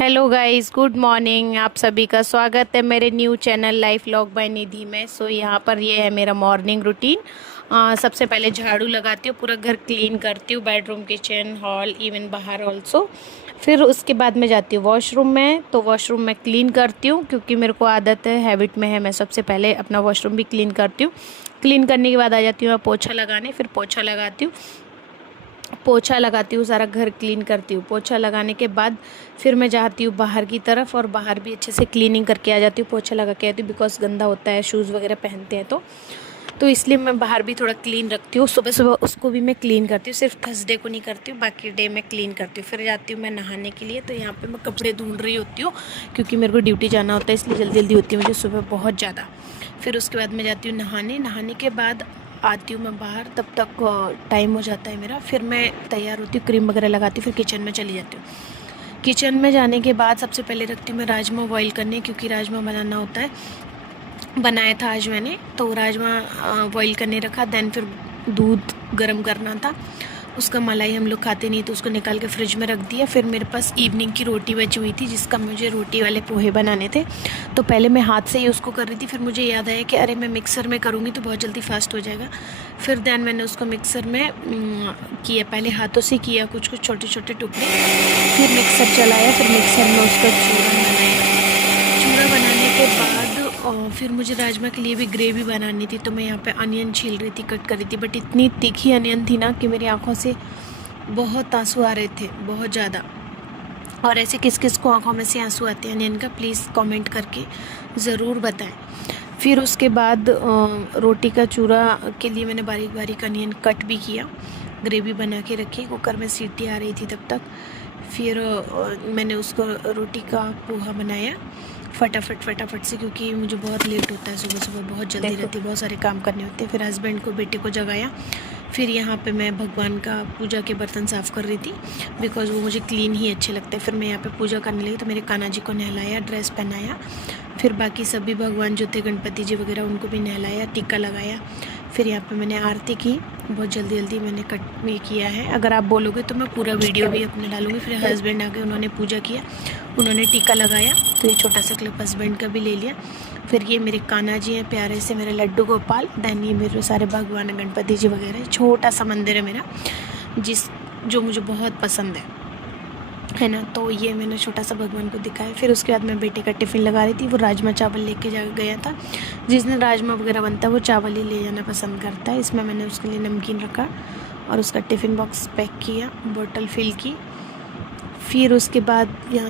Hello guys, good morning. आप सभी का स्वागत है मेरे new channel life log by Nidhi में। यहाँ पर ये है मेरा मॉर्निंग रूटीन। सबसे पहले झाड़ू लगाती हूँ, पूरा घर क्लीन करती हूँ, बेडरूम, किचन, हॉल, इवन बाहर ऑल्सो। फिर उसके बाद मैं जाती हूँ वॉशरूम में, तो वॉशरूम में क्लीन करती हूँ क्योंकि मेरे को आदत है, हैबिट में है, मैं सबसे पहले अपना वॉशरूम भी क्लीन करती हूँ। क्लीन करने के बाद आ जाती हूँ मैं पोछा लगाने, फिर पोछा लगाती हूँ। पोछा लगाती हूँ, सारा घर क्लीन करती हूँ। पोछा लगाने के बाद फिर मैं जाती हूँ बाहर की तरफ और बाहर भी अच्छे से क्लीनिंग करके आ जाती हूँ। पोछा लगा के आती हूँ बिकॉज गंदा होता है, शूज़ वगैरह पहनते हैं तो इसलिए मैं बाहर भी थोड़ा क्लीन रखती हूँ। सुबह सुबह उसको भी मैं क्लीन करती हूँ, सिर्फ थर्सडे को नहीं करती हूँ, बाकी डे में क्लीन करती हूँ। फिर जाती हूँ मैं नहाने के लिए, तो यहाँ पे मैं कपड़े ढूंढ रही होती हूँ क्योंकि मेरे को ड्यूटी जाना होता है, इसलिए जल्दी जल्दी होती है मुझे सुबह बहुत ज़्यादा। फिर उसके बाद मैं जाती हूँ नहाने। नहाने के बाद आती हूँ मैं बाहर, तब तक टाइम हो जाता है मेरा। फिर मैं तैयार होती हूँ, क्रीम वगैरह लगाती हूँ, फिर किचन में चली जाती हूँ। किचन में जाने के बाद सबसे पहले रखती हूँ मैं राजमा बॉईल करने, क्योंकि राजमा बनाना होता है। बनाया था आज मैंने, तो राजमा बॉईल करने रखा। देन फिर दूध गर्म करना था, उसका मलाई हम लोग खाते नहीं तो उसको निकाल के फ्रिज में रख दिया। फिर मेरे पास इवनिंग की रोटी बची हुई थी, जिसका मुझे रोटी वाले पोहे बनाने थे। तो पहले मैं हाथ से ही उसको कर रही थी, फिर मुझे याद आया कि अरे मैं मिक्सर में करूँगी तो बहुत जल्दी फास्ट हो जाएगा। फिर देन मैंने उसको मिक्सर में किया, पहले हाथों से किया कुछ कुछ छोटे छोटे टुकड़े, फिर मिक्सर चलाया, फिर मिक्सर में उसका चूरा बनाया। चूरा बनाने के बाद फिर मुझे राजमा के लिए भी ग्रेवी बनानी थी, तो मैं यहाँ पे अनियन छील रही थी, कट कर रही थी। बट इतनी तीखी अनियन थी ना कि मेरी आंखों से बहुत आंसू आ रहे थे, बहुत ज़्यादा। और ऐसे किस किस को आंखों में से आंसू आते हैं अनियन का, प्लीज़ कमेंट करके ज़रूर बताएं। फिर उसके बाद रोटी का चूरा के लिए मैंने बारीक बारीक अनियन कट भी किया, ग्रेवी बना के रखी, कुकर में सीटी आ रही थी तब तक। फिर मैंने उसको रोटी का पोहा बनाया फटाफट से, क्योंकि मुझे बहुत लेट होता है सुबह सुबह, बहुत जल्दी रहती है, बहुत सारे काम करने होते हैं। फिर हस्बैंड को, बेटे को जगाया। फिर यहाँ पे मैं भगवान का पूजा के बर्तन साफ़ कर रही थी, बिकॉज़ वो मुझे क्लीन ही अच्छे लगते हैं। फिर मैं यहाँ पे पूजा करने लगी, तो मेरे कान्हा जी को नहलाया, ड्रेस पहनाया। फिर बाकी सभी भगवान जो थे, गणपति जी वगैरह, उनको भी नहलाया, टीका लगाया। फिर यहाँ पे मैंने आरती की, बहुत जल्दी जल्दी मैंने कट में किया है। अगर आप बोलोगे तो मैं पूरा वीडियो भी अपने डालूँगी। फिर हस्बैंड आ गए, उन्होंने पूजा किया, उन्होंने टीका लगाया, तो ये छोटा सा क्लिप हस्बैंड का भी ले लिया। फिर ये मेरे कान्हा जी हैं प्यारे से, मेरे लड्डू गोपाल। दैन ये मेरे सारे भगवान, गणपति जी वगैरह। छोटा सा मंदिर है मेरा, जो मुझे बहुत पसंद है ना। तो ये मैंने छोटा सा भगवान को दिखाया। फिर उसके बाद मैं बेटे का टिफ़िन लगा रही थी, वो राजमा चावल लेके गया था। जिस दिन राजमा वगैरह बनता है वो चावल ही ले जाना पसंद करता है। इसमें मैंने उसके लिए नमकीन रखा और उसका टिफ़िन बॉक्स पैक किया, बोतल फिल की। फिर उसके बाद यहाँ